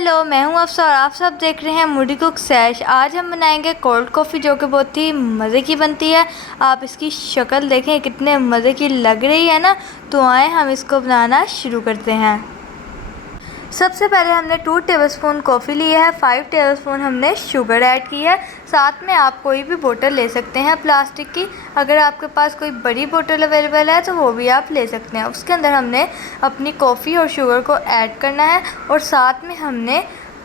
Hello, मैं हूं अफसा और आप सब देख रहे हैं मूडी कुक सैश। आज हम बनाएंगे कोल्ड कॉफ़ी जो कि बहुत ही मज़े की बनती है। आप इसकी शक्ल देखें कितने मज़े की लग रही है ना। तो आए हम इसको बनाना शुरू करते हैं। सबसे पहले हमने 2 टेबलस्पून कॉफ़ी ली है, 5 टेबलस्पून हमने शुगर ऐड की है। साथ में आप कोई भी बोतल ले सकते हैं प्लास्टिक की। अगर आपके पास कोई बड़ी बोतल अवेलेबल है तो वो भी आप ले सकते हैं। उसके अंदर हमने अपनी कॉफ़ी और शुगर को ऐड करना है और साथ में हमने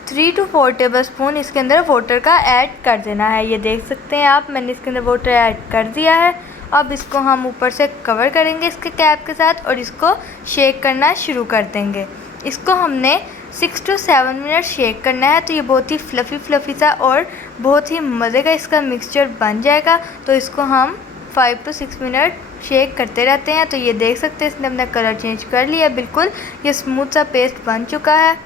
3 to 4 टेबलस्पून इसके अंदर वाटर का ऐड कर देना है। ये देख सकते हैं आप, मैंने इसके अंदर वाटर ऐड कर दिया है। अब इसको हम ऊपर से कवर करेंगे इसके कैप के साथ और इसको शेक करना शुरू कर देंगे। इसको हमने 6 to 7 मिनट शेक करना है। तो ये बहुत ही फ्लफ़ी सा और बहुत ही मज़े का इसका मिक्सचर बन जाएगा। तो इसको हम 5 to 6 मिनट शेक करते रहते हैं। तो ये देख सकते हैं इसने अपना कलर चेंज कर लिया, बिल्कुल ये स्मूथ सा पेस्ट बन चुका है।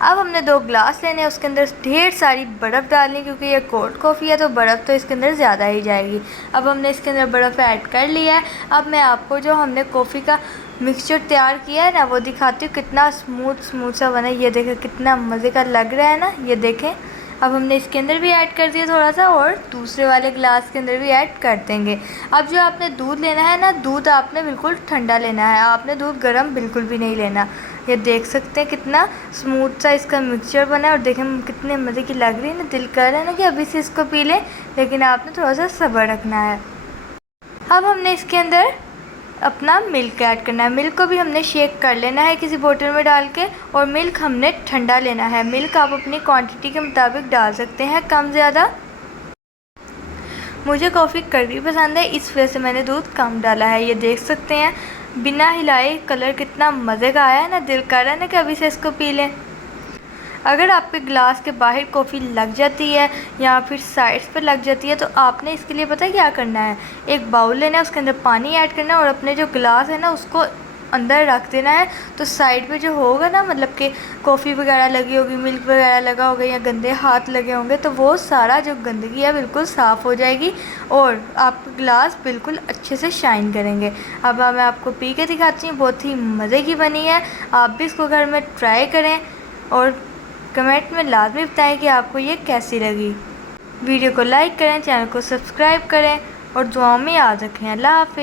अब हमने 2 ग्लास लेने हैं, उसके अंदर ढेर सारी बर्फ़ डालनी, क्योंकि ये कोल्ड कॉफ़ी है तो बर्फ़ तो इसके अंदर ज़्यादा ही जाएगी। अब हमने इसके अंदर बर्फ़ ऐड कर लिया है। अब मैं आपको जो हमने कॉफ़ी का मिक्सचर तैयार किया है ना वो दिखाती हूँ, कितना स्मूथ सा बना है। ये देखें कितना मज़े का लग रहा है ना, ये देखें। अब हमने इसके अंदर भी ऐड कर दिया थोड़ा सा और दूसरे वाले ग्लास के अंदर भी ऐड कर देंगे। अब जो आपने दूध लेना है ना, दूध आपने बिल्कुल ठंडा लेना है, आपने दूध गर्म बिल्कुल भी नहीं लेना। ये देख सकते हैं कितना स्मूथ सा इसका मिक्सचर बना है और देखें कितने मज़े की लग रही है ना। दिल कर रहा है ना कि अभी से इसको पी लें, लेकिन आपने थोड़ा सा सब्र रखना है। अब हमने इसके अंदर अपना मिल्क ऐड करना है। मिल्क को भी हमने शेक कर लेना है किसी बोतल में डाल के, और मिल्क हमने ठंडा लेना है। मिल्क आप अपनी क्वांटिटी के मुताबिक डाल सकते हैं, कम ज़्यादा। मुझे कॉफ़ी कड़वी पसंद है, इस वजह से मैंने दूध कम डाला है। ये देख सकते हैं बिना हिलाए कलर कितना मज़े का आया है ना। दिल कर रहा है ना कि अभी से इसको पी लें। अगर आपके ग्लास के बाहर कॉफ़ी लग जाती है या फिर साइड्स पर लग जाती है तो आपने इसके लिए पता है क्या करना है, एक बाउल लेना है, उसके अंदर पानी ऐड करना है और अपने जो ग्लास है ना उसको अंदर रख देना है। तो साइड पे जो होगा ना, मतलब कि कॉफ़ी वगैरह लगी होगी, मिल्क वगैरह लगा होगा या गंदे हाथ लगे होंगे, तो वो सारा जो गंदगी है बिल्कुल साफ़ हो जाएगी और आपके ग्लास बिल्कुल अच्छे से शाइन करेंगे। अब मैं आपको पी के दिखाती हूँ, बहुत ही मज़े की बनी है। आप भी इसको घर में ट्राई करें और कमेंट में लाजमी बताएं कि आपको ये कैसी लगी। वीडियो को लाइक करें, चैनल को सब्सक्राइब करें और दुआओं में याद रखें। अल्लाह हाफ़िज़।